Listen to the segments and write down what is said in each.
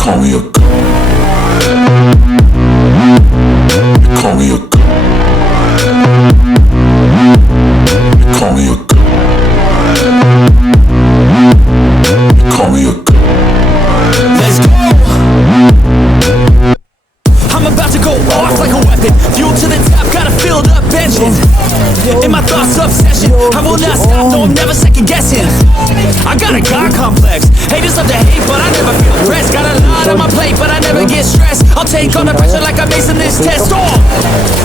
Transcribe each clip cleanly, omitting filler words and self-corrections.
Call me a god. Call me a god. Call me a god. Call me a god. Let's go! I'm about to go off like a weapon. Fuel to the top, got a filled up engine. In my thoughts, obsession. I will not stop, no, I'm never second guessing. I got a God complex. Haters love to hate, but I never feel pressed. Got a lot on my plate, but I never get stressed. I'll take on the pressure like I'm acing this test. Oh!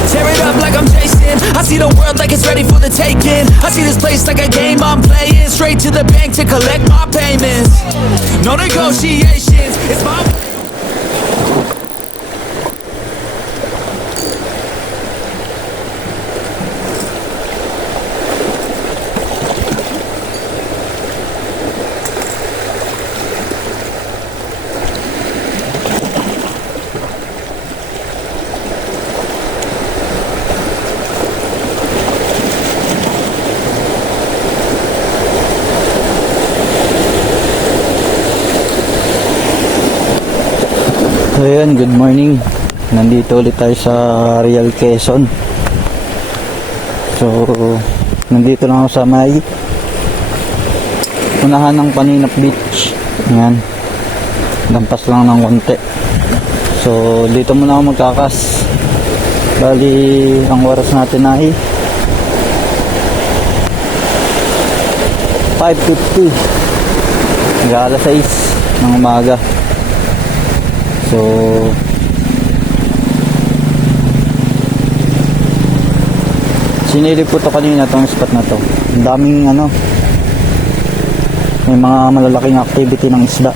Tear it up like I'm Jason. I see the world like it's ready for the taking. I see this place like a game I'm playing. Straight to the bank to collect my payments. No negotiations. It's my... So yun, good morning. Nandito ulit tayo sa Real Quezon. So nandito lang ako sa may unahan ng Paninap Beach. Ayan, lampas lang ng konti. So dito muna ako magkakas. Bali ang oras natin ay 5:50, alas 6 ng umaga. So sinilip ko to kanina, tong spot na to. Ang daming may mga malalaking activity ng isda,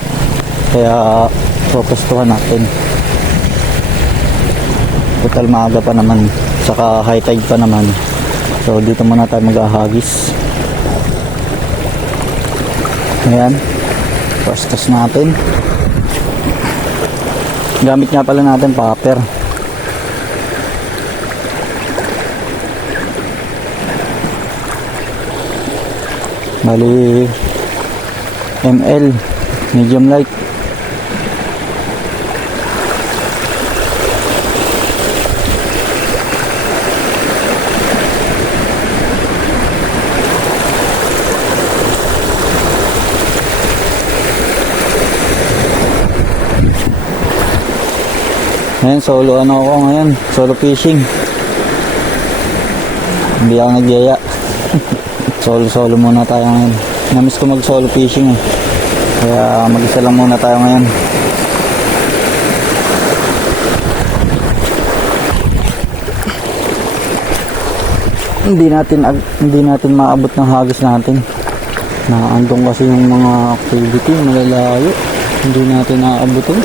kaya pupustuhan natin. Total maaga pa naman, saka high tide pa naman. So dito muna tayo maghahagis. Ayan, first cast natin. Gamit nga pala natin popper. Bali ML, medium light. Ngayon, solo ako ngayon, solo fishing. Hindi ako nagyaya. Solo muna tayo ngayon. Namiss ko mag solo fishing eh. Kaya mag-isa lang muna tayo ngayon. Hindi natin maabot ng hagis natin. Naandong kasi yung mga activity malalayo. Hindi natin naabutin.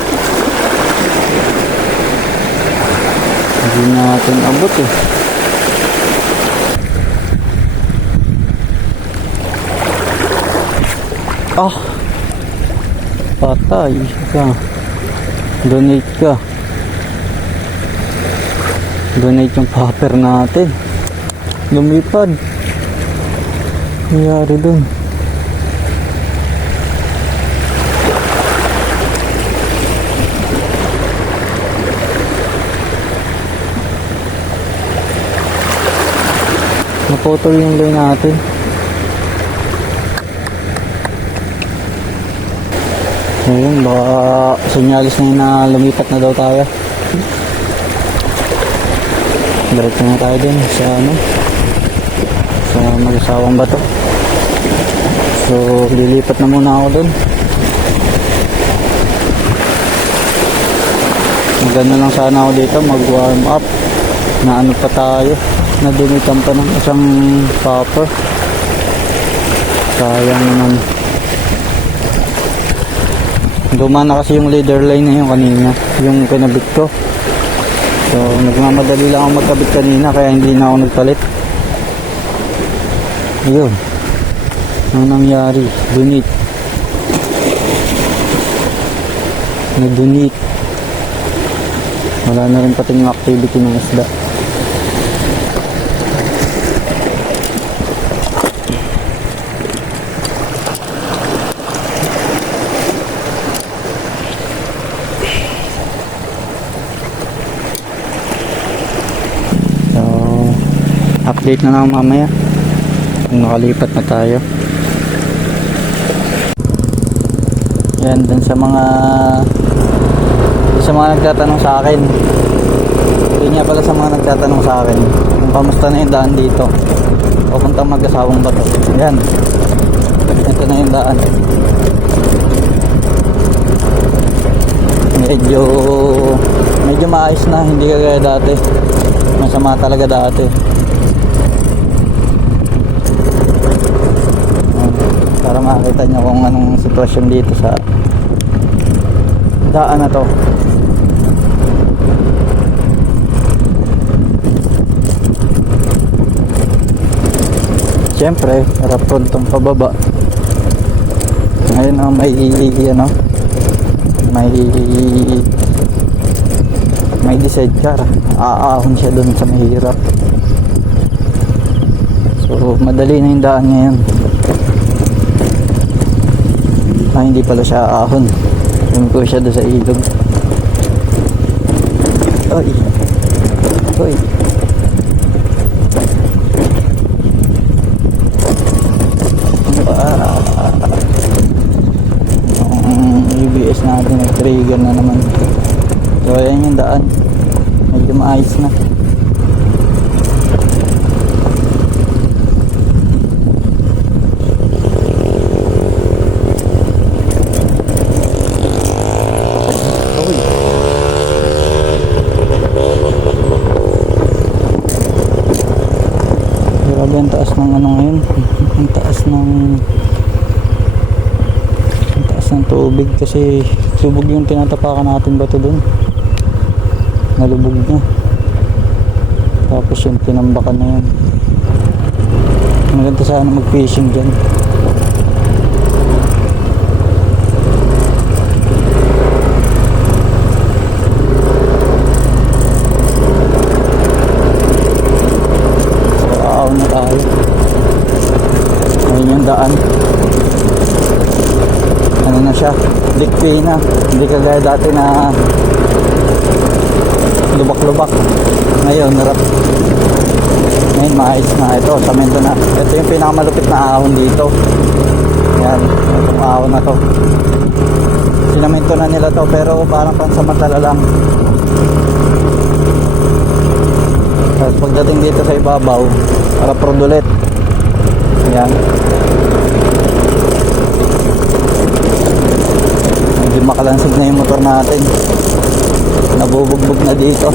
Hindi natin abot eh. Patay ka. Donate ka. Donate yung popper natin. Lumipad. Nangyari dun. Naputol yung line natin. Ayun, baka senyalis na yun na lumipat na daw tayo. Diretso na tayo din sa sa mag-asawang bato. So lilipat na muna ako dun. Maganda lang sana ako dito, mag-warm up. Na pa tayo, nadunitan pa ng isang popper. Sayang naman. Luma na kasi yung leader line na yun kanina, yung kinabit ko. So nagmamadali lang ako magkabit kanina, kaya hindi na ako nagpalit. Ayun, ano nangyari? Donate. Nag-donate. Wala na rin pati yung activity ng isda. update na lang mamaya kung nakalipat na tayo. Yan, dun sa mga nagtatanong sa akin. Yun nga pala sa mga nagtatanong sa akin kung kamusta na yung daan dito papuntang Mag-asawang Bato. Yan, ito na yung daan. Medyo maayos na, hindi kagaya dati. Masama talaga dati. Para makita nyo kung anong sitwasyon dito sa daan na to. Siyempre, harap prontong pababa. Ngayon may decide car, aahon siya dun sa mahirap. So madali na yung daan ngayon. Hindi pala siya aahon, yung ko siya doon sa ilog. Oy, yung ABS natin nag-trigger na naman. So ayan yung daan, medyo maayos na. Grabe ang taas ng ano ngayon, ang taas ng tubig kasi lubog yung tinatapakan natin bato dun. Nalubog na. Tapos yung tinambakan na yan. Maganda sana mag-fishing dyan. So, aaw na tayo. Ayun yung daan. Ano na siya? Dikpi na. Hindi kagaya dati na lubak-lubak. Ngayon maayos na. Ito, samento na. Ito yung pinakamalupit na ahon dito. Yan, itong ahon na to. Sinamento na nila to pero parang pansamantala lang. Tapos pagdating dito sa ibabaw, para produlet. Yan. Medyo makalansig na yung motor natin. Nabubugbog na dito.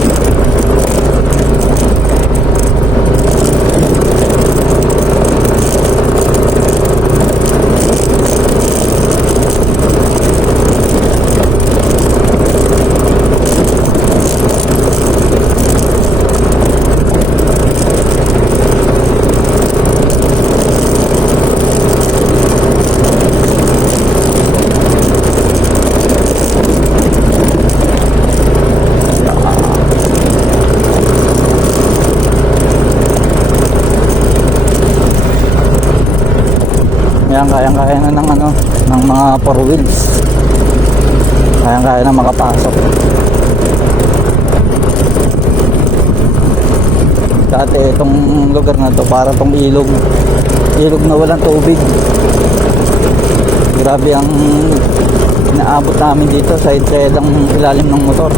Yan, kayang-kaya na ng mga 4 wheels. Kayang-kaya na makapasok. Dati itong lugar na to para tong ilog na walang tubig. Grabe ang inaabot namin dito sa lang ilalim ng motor.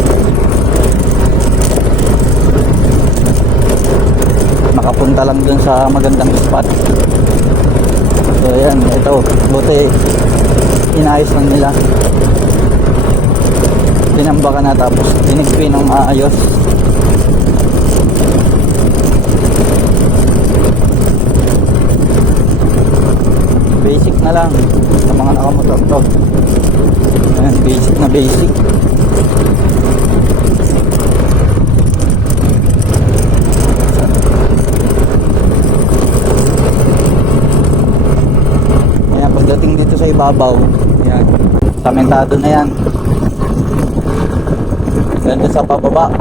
Makapunta lang dun sa magandang spot. So ayan, ito, buti inayos lang nila. Pinambakan na tapos dinigpi ng maayos. Basic na lang sa mga nakamotor to. Ayan, basic na basic. Pagdating dito sa ibabaw, yan, samentado na yan. Ganda sa pababa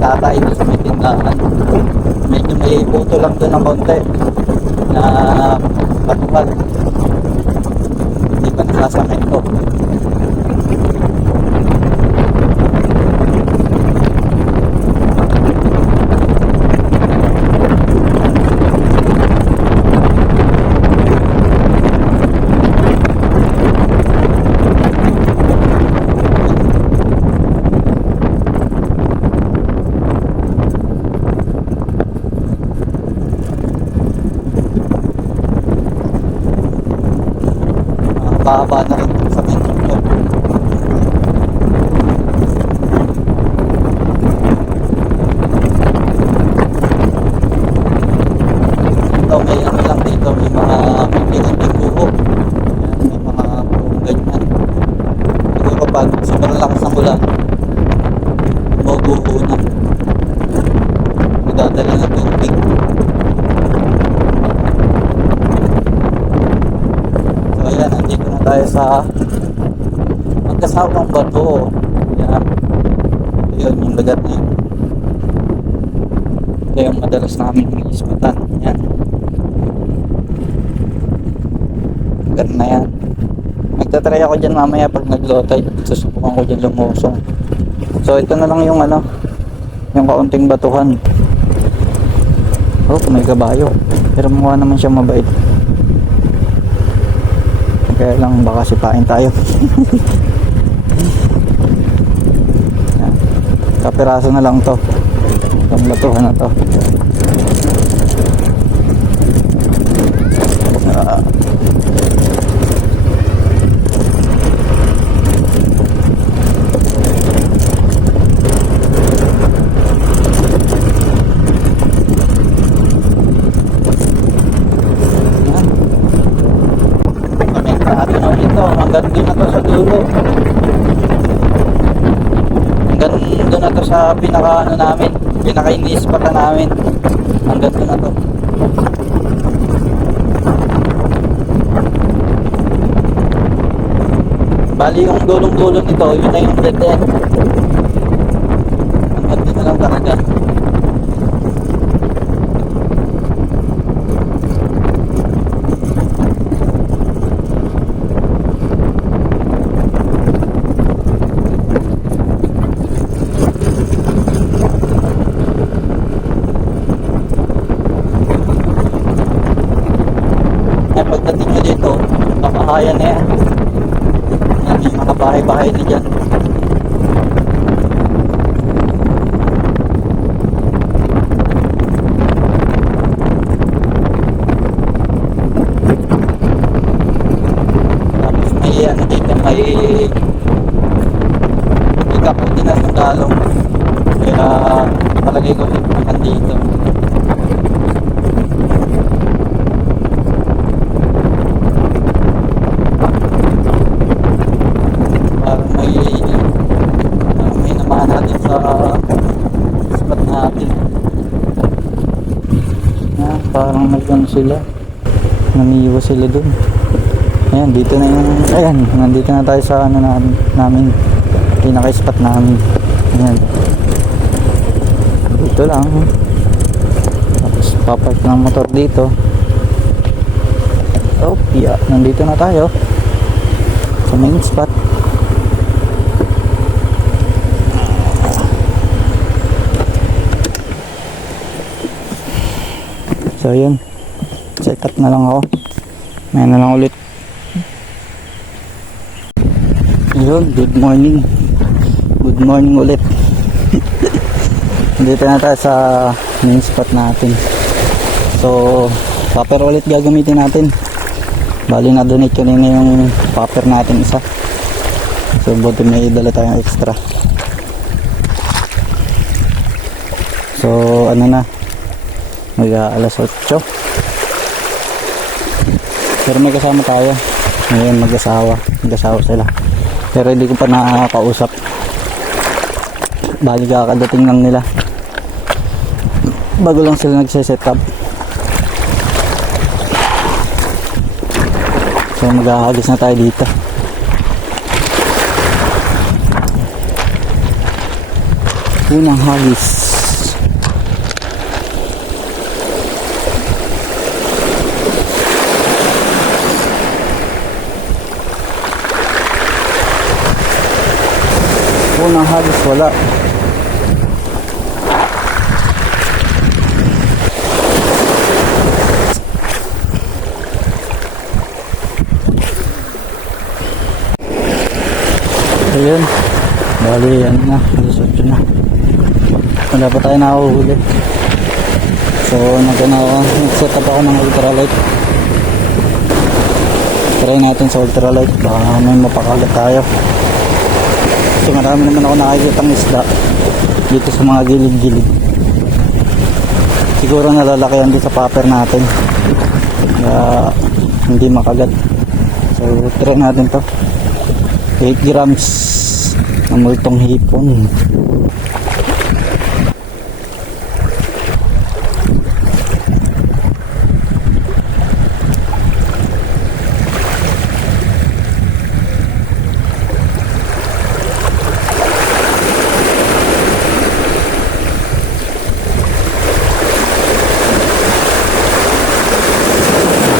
tatay doon sa may tindahan, medyo may puto lang doon ng konti na patupad, hindi pa nasasamento. napakahaba na rin sa metro ko. Ito may ano lang dito, may mga kunting buho. Ayan, may mga buhong ganyan. Siguro pag sobrang lakas ng ulan, mabubuo na. Magdadala na tubig. So ayan, nandito na tayo sa magkasawang bato. Ayan. Ayun, yung lagat na yun. Ito yung madalas namin isputan. Ayan. Ganun na yan. Magtatry ako dyan mamaya pag naglotay. Susubukan ko dyan lumusong. So ito na lang yung ano, yung kaunting batuhan. Oh, may kabayo. Pero mukha naman siya mabait. Kaya lang baka sipain tayo. Yan. Kapiraso na lang to. Itong batuhan na to. Hanggang doon na to sa dulo. Hanggang doon na to sa pinaka ano namin, pinaka iniispatan namin. Hanggang doon na to. Bali yung dulong-dulong nito, yun na yung dead end. Hanggang doon na lang talaga. Pagdating nyo dito, nakahayan na yan. Yan, may mga bahay-bahay na dyan. Tapos may ano dito, may ikaputi na sundalo. Kaya palagay ko dito. Parang nagano sila, naniiwas sila dun. Ayan, dito na yung, ayan, nandito na tayo sa ano namin, pinaka-spot namin. Ayan, dito lang. Tapos papark ng motor dito. Oh yeah, nandito na tayo sa main spot. So yun, set up na lang ako. Ngayon na lang ulit. Yun, good morning. Good morning ulit. Dito na tayo sa main spot natin. So popper ulit gagamitin natin. Bali na donate ko na yung popper natin isa. So buti may dala tayong extra. So ano na, alas 8. Pero may kasama tayo ngayon, mag-asawa sila, pero hindi ko pa nakakausap. Bali kakadating lang nila, bago lang sila nagse-set up. So maghahagis na tayo dito. Unang hagis. Unang hagis wala. Ayun, bali yan na, lusot yun na. Wala pa tayo nahuhuli. So nag-set up ako ng ultralight. So Try natin sa ultralight. Baka may mapakagat tayo. Kasi marami naman ako nakikita ng isda dito sa mga gilid-gilid. Siguro nalalakihan din sa popper natin. Kaya hindi makagat. So try natin to. 8 grams na multong hipon.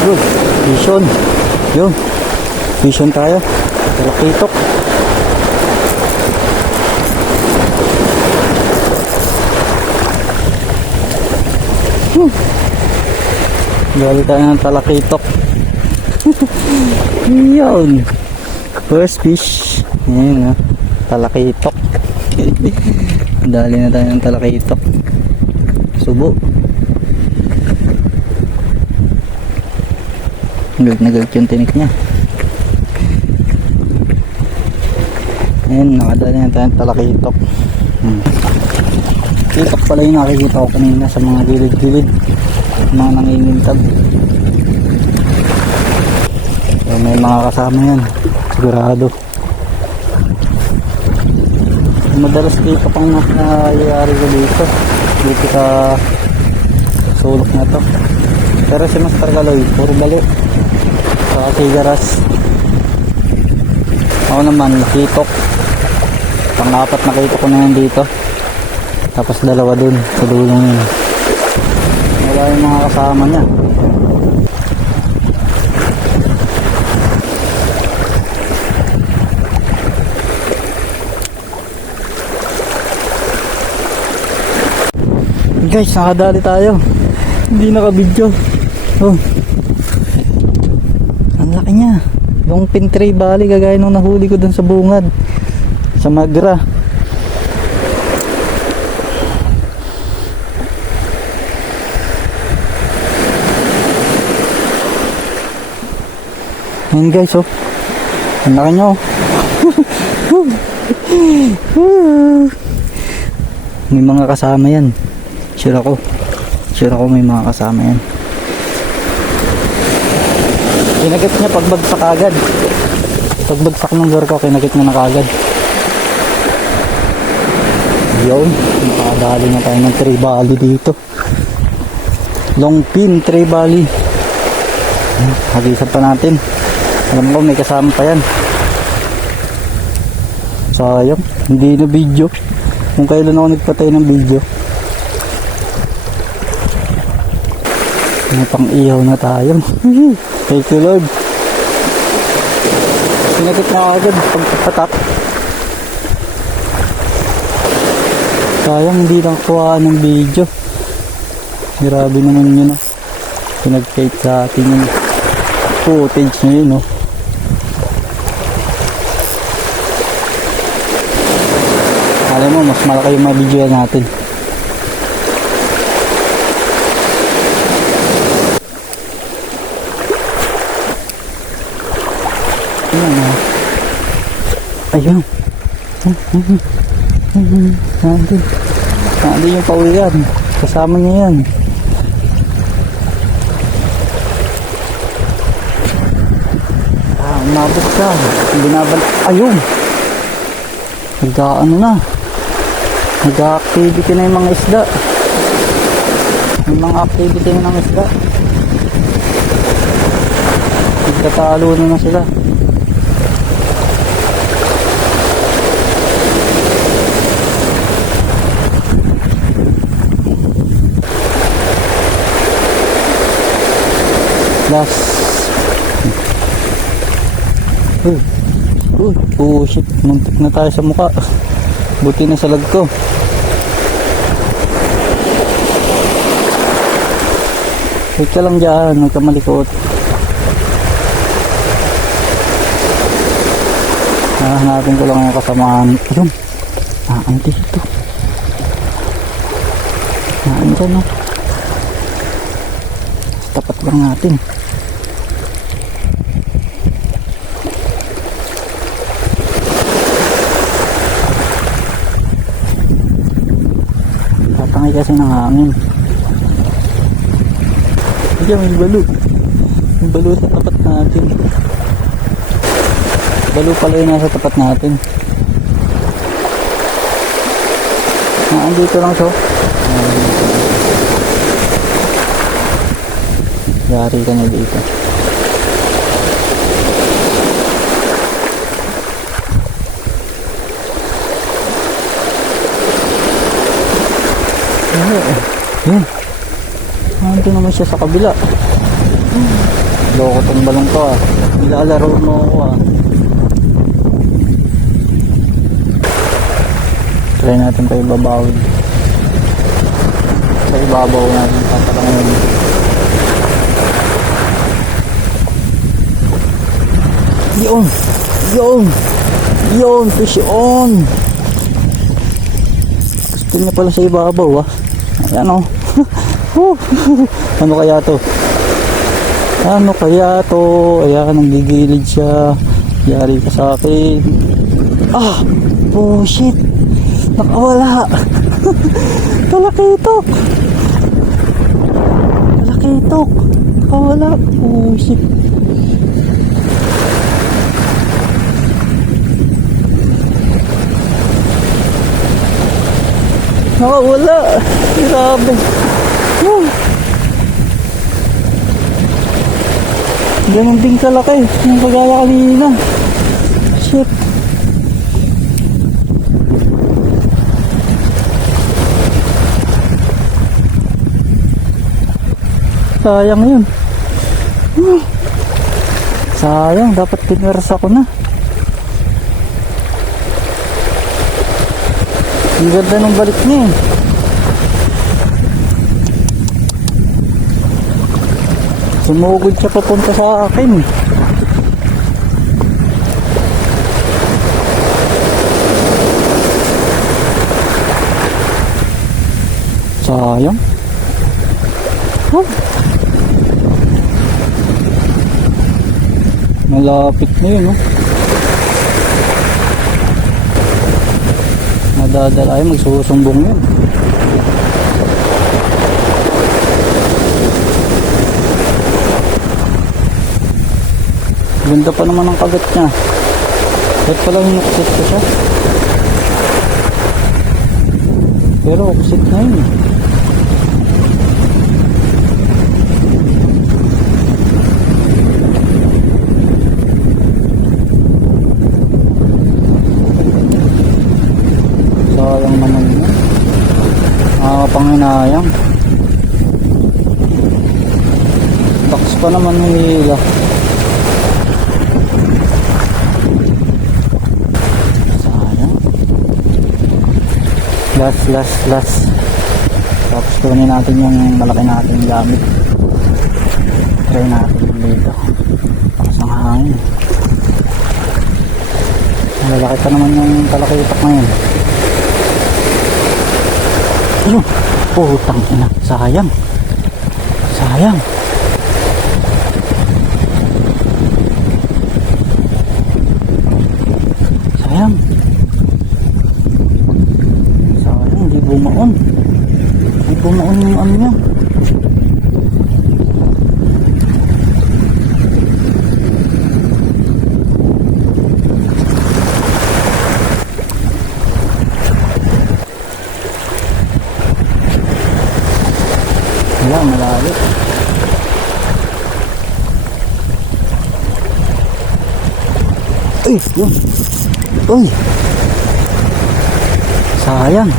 Good. Vision. Yun. Vision tayo. Talakitok. Gali tayo ng talakitok. Yun. First fish. Ayan, talakitok. Dali na tayo ng talakitok. Subo. Galit na galit yung tinik niya. Ayan, nakadali na tayong talakitok. Kitok pala yung nakikita ko kanina sa mga gilid-gilid, mga nangingintab. So, may mga kasama yan, sigurado. Madalas dito pang nangyayari ko dito sa sulok na to. Pero si Master Kaloy, puro bali sa sigaras. Ako naman, kitok. Pang-apat na kitok ko na yan dito. Tapos dalawa dun sa dulong yun. Wala yung mga kasama niya. Guys, nakadali tayo. Hindi naka-video. Oh. Ang laki niya. Yung pintray bali kagaya nung nahuli ko dun sa bungad. Sa Magra. Ayan guys, oh. Ang laki niya, oh. May mga kasama yan. Sure ako may mga kasama yan. Kinagit niya pagbagsak agad. Pagbagsak ng lure ko, kinagit niya na kagad. Yun, nakadali na tayo ng Tree Valley dito. Long pin Tree Valley. Hagisan pa natin. Alam ko may kasama pa yan. Sayang, hindi na video. Kung kailan ako nagpatay ng video. Pang ihaw na tayo. Thank you Lord. Pinagit na agad pagpatak. Sayang hindi lang kuha ng video. Grabe naman yun, no? Pinag-take sa atin yung footage nyo yun, no? Alam mo, mas malaki yung mga video natin. Ayun. Nandun yung pawiran. Kasama niya yan. Umabot siya. Binabalik. Ayun. Nag-ano na. Nag-activity na yung mga isda. Yung mga activity na ng isda. Nagtatalo na sila. Last. Oh shit, muntik na tayo sa mukha. Buti na sa lag ko. Wait ka lang dyan, huwag ka malikot. Hanapin ko lang yung kasamaan. Ayun, dito. Dyan, oh. Tapat lang natin. kasi ng hangin. Diyan may balo. May balo sa tapat natin. Balo pala yun nasa tapat natin. Andito lang siya. Yari ka na dito. Yan. Nandito naman siya sa kabila. Loko tong balong to ah. Nilalaro mo ako ah. Try natin pa ibabawin. Sa ibabaw natin tatalangin. Yun, fish on. Gusto niya pala sa ibabaw ah. Ayan o. Ano kaya to? Ayan, nanggigilid siya. Yari ka sa akin. Ah! Oh shit! Nakawala! Talakitok! Nakawala! Oh shit! Nakawala! Grabe! Ganun din kalaki yung kagaya kanina. Shit! Sayang yun. Sayang, dapat pinwersa ko na. Ang ganda ng balik niya eh. Sumugod siya papunta sa akin. Sayang. Malapit na yun, oh. Madadala ay magsusumbong yun. Ganda pa naman ang kagat niya. Ba't pala hinuksit ko siya? Pero uksit na yun. Sayang naman yun. Panginayang. Baks pa naman nila. Last. Tapos kunin natin yung malaki natin gamit. Try natin dito. Pakas ng hangin. Malaki pa naman yung talakitok ngayon. Ayun! Putang ina. Sayang. Sayang. Hindi bumaon yung ano niya. Wala, malayo. Uy, yun. Uy. Sayang.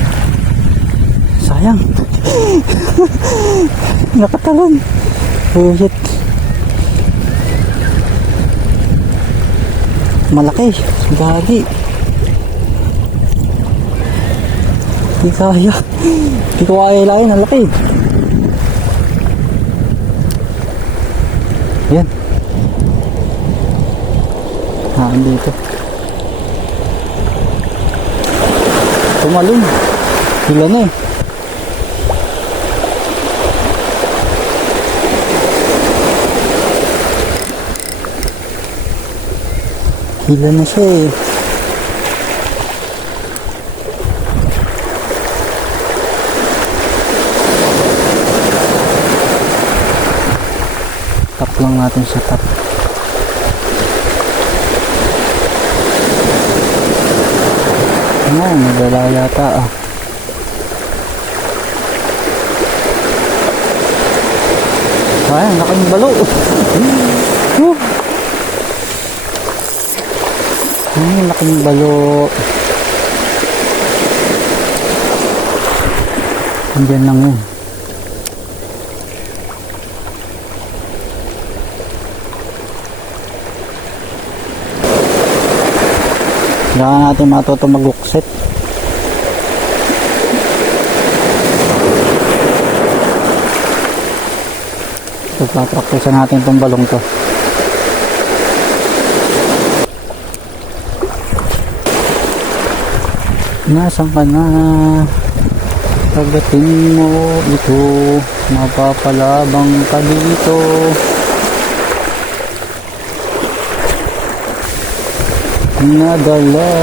Nakatalon. Oh shit. Malaki. Gagi. Hindi kaya. Hindi ko kaya ilayin. Ang laki. Yan. Andito. Tumalon. Hila na eh. Hila na siya eh. lang natin setup. Ano, nadala yata ah. Ay, laking balo. Ay, laking balo. Andyan lang yun. Kailangan natin matuto mag-hookset. Pagpapraktisan natin itong balong to. Nasaan ka na? Pagdating mo ito, mapapalabang ka dito. Nadala.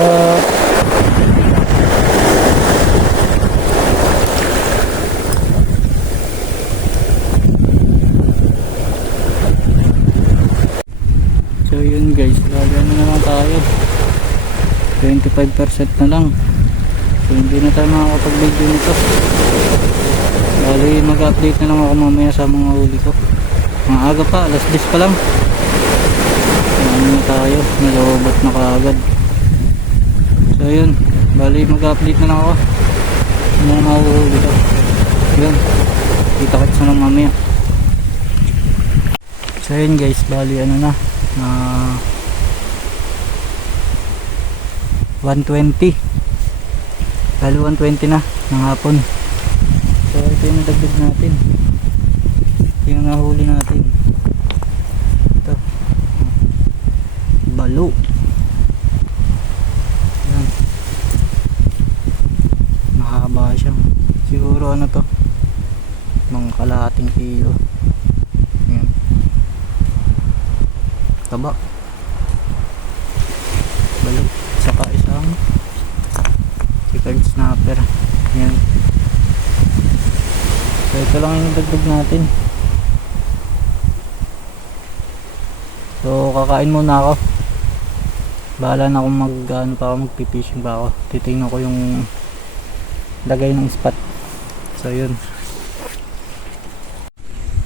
So yun guys, lagyan na lang tayo. 25% na lang. So hindi na tayo makakapag-video nito. Bali mag-update na lang ako mamaya sa mga huli ko. Mga aga pa, alas 10 pa lang. Ano na tayo, nalobat na kaagad. So yun, bali mag-update na lang ako sa mga mahuhuli ko. Yun, kita-kits na lang mamaya. So yun guys, bali ano na 120 bali 120 na ng hapon. So ito yung nadagdag natin, ito yung nahuli natin. Ito balo. Yan, mahaba siya, siguro ano to, mga kalahating kilo. Yan, taba balo, saka isang chicken snapper. Yan, so ito lang yung dagdag natin. So kakain muna ako, bahala na kung magpipishing pa ako. Titingnan ko yung lagay ng spot. So yun,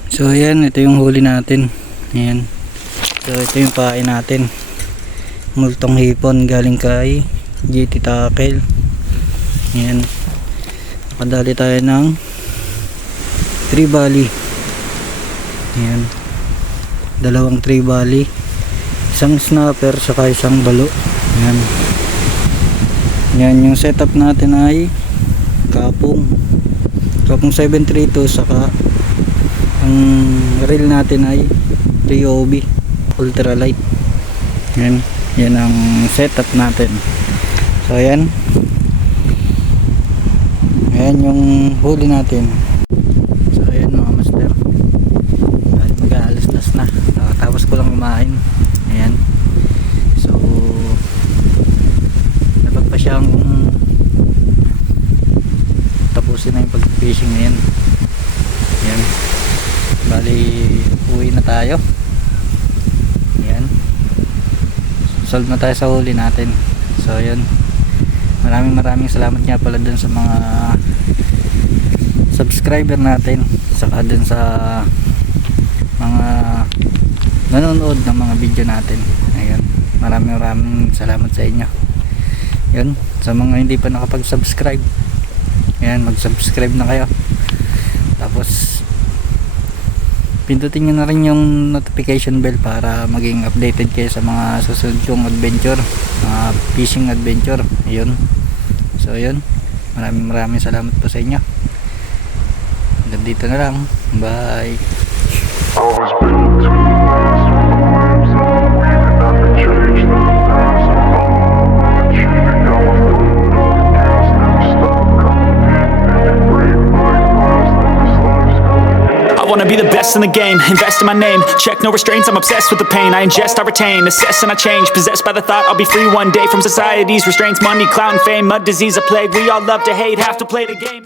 so yan, ito yung huli natin. Ayan, so ito yung pain natin, multong hipon galing kay GT Tackle. Ayan, nakadali tayo ng 3 bali. Ayan, dalawang 3 bali, isang snapper saka isang balo. Ayan, yan yung setup natin ay kapong 732, saka ang reel natin ay Ryobi ultralight. Yan, yan ang setup natin. So ayan, ayan yung huli natin. So ayan mga master, mag-aalas na, tapos ko lang kumain. Ayan, so dapat pa siyang tapusin na yung pag-fishing ngayon. Ayan, bali uwi na tayo. Ayan, solve na tayo sa huli natin. So ayan, maraming salamat nga pala dun sa mga subscriber natin, saka dun sa mga nanonood ng mga video natin. Ayan, maraming salamat sa inyo. Yun, sa mga hindi pa nakapag-subscribe, ayan, mag-subscribe na kayo. Tapos pindutin nyo na rin yung notification bell para maging updated kayo sa mga susunod kong adventure, mga fishing adventure. Ayun, so yun, maraming salamat po sa inyo. Hanggang dito na lang, bye. I was built to last with the waves and the wind, and nothing changed the past. Achieving how I flew on the gas, never stop competing and break my glass. This life's coming. I wanna be the best in the game, invest in my name, check no restraints, I'm obsessed with the pain. I ingest, I retain, assess and I change, possessed by the thought I'll be free one day from society's restraints. Money, clout and fame, mud, disease, a plague. We all love to hate, have to play the game.